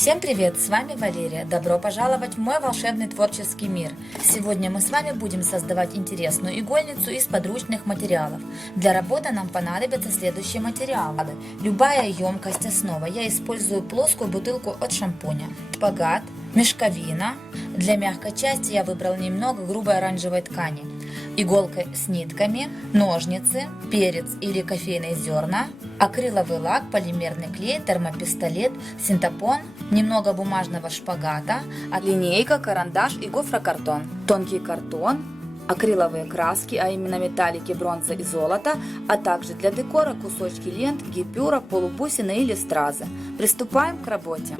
Всем привет, с вами Валерия. Добро пожаловать в мой волшебный творческий мир. Сегодня мы с вами будем создавать интересную игольницу из подручных материалов. Для работы нам понадобятся следующие материалы. Любая емкость, основа. Я использую плоскую бутылку от шампуня. Шпагат, мешковина. Для мягкой части я выбрал немного грубой оранжевой ткани. Иголка с нитками, ножницы, перец или кофейные зерна, акриловый лак, полимерный клей, термопистолет, синтепон, немного бумажного шпагата, линейка, карандаш и гофрокартон, тонкий картон, акриловые краски, а именно металлики, бронза и золото, а также для декора кусочки лент, гипюра, полубусины или стразы. Приступаем к работе.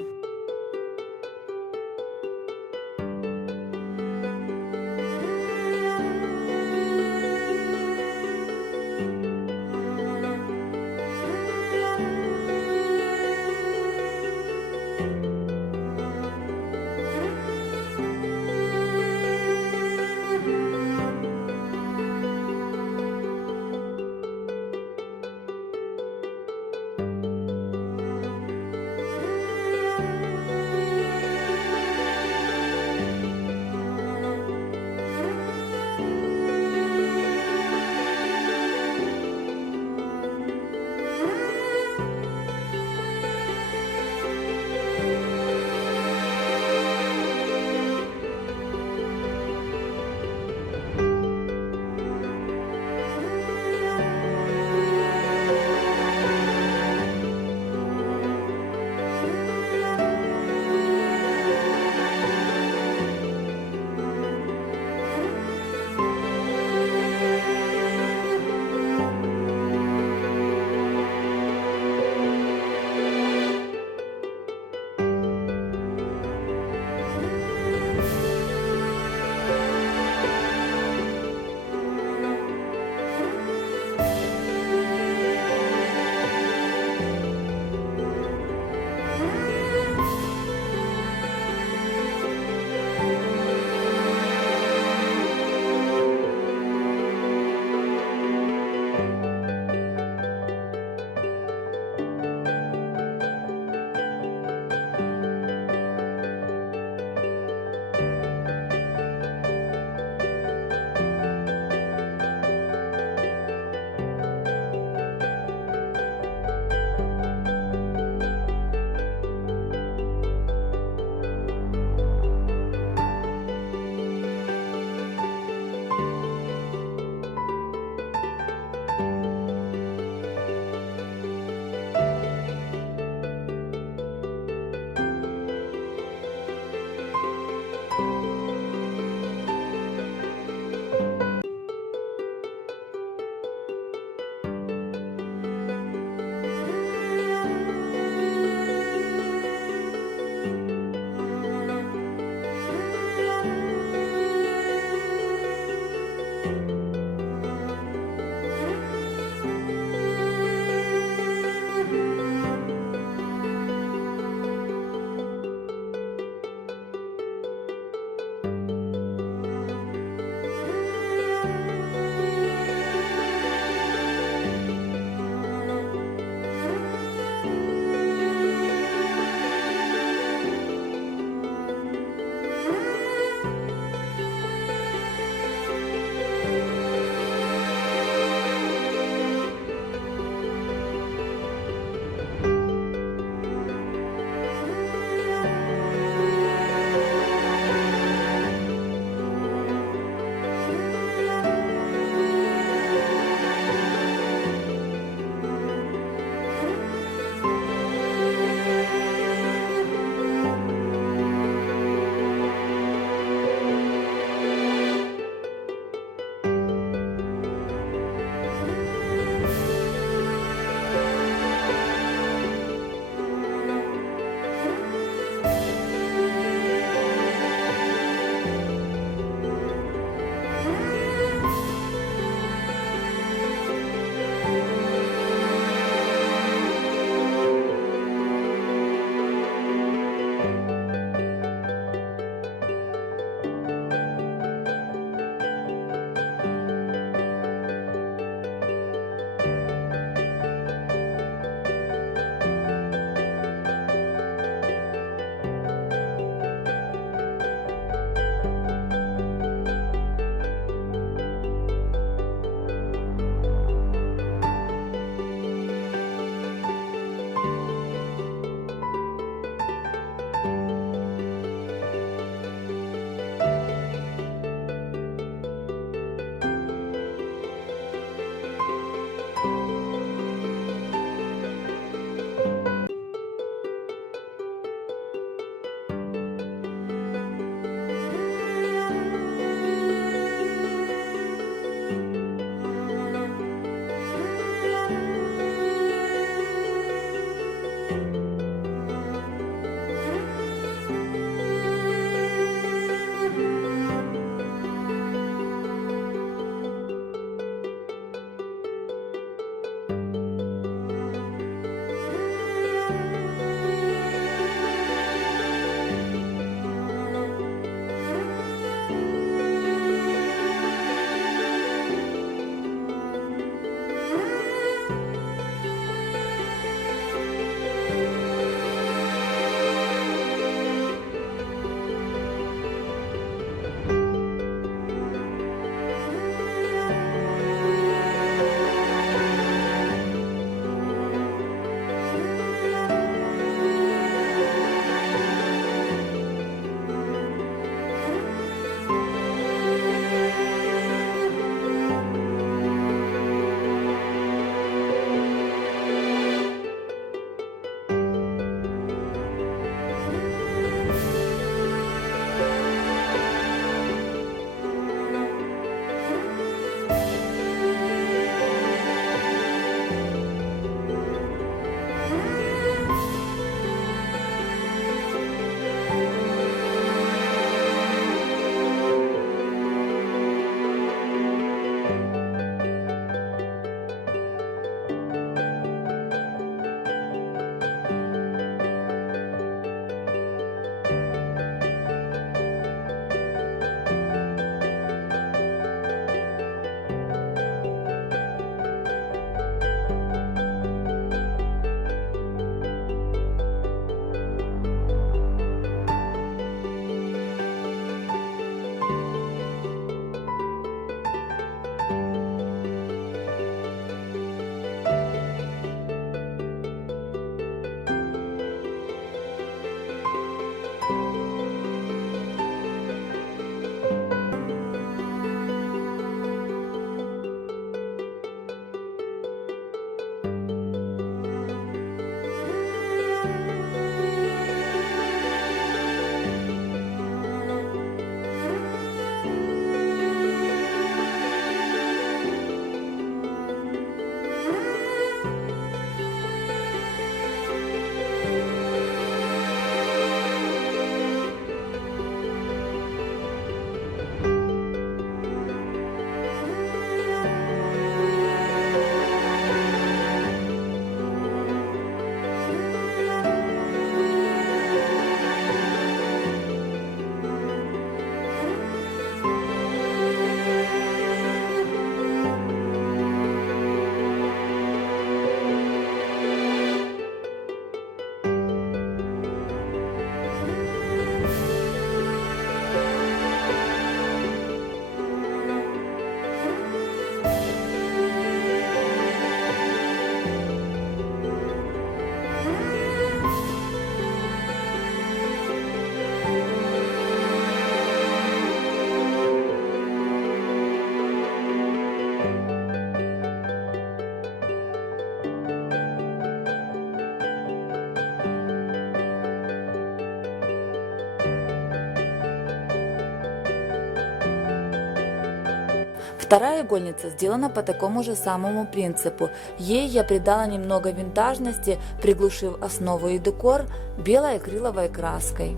Вторая игольница сделана по такому же самому принципу. Ей я придала немного винтажности, приглушив основу и декор белой акриловой краской.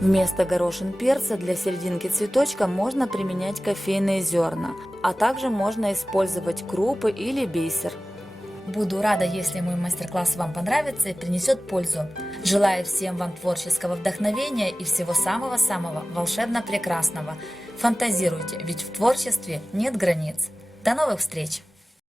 Вместо горошин перца для серединки цветочка можно применять кофейные зерна, а также можно использовать крупы или бисер. Буду рада, если мой мастер-класс вам понравится и принесет пользу. Желаю всем вам творческого вдохновения и всего самого-самого волшебно-прекрасного. Фантазируйте, ведь в творчестве нет границ. До новых встреч!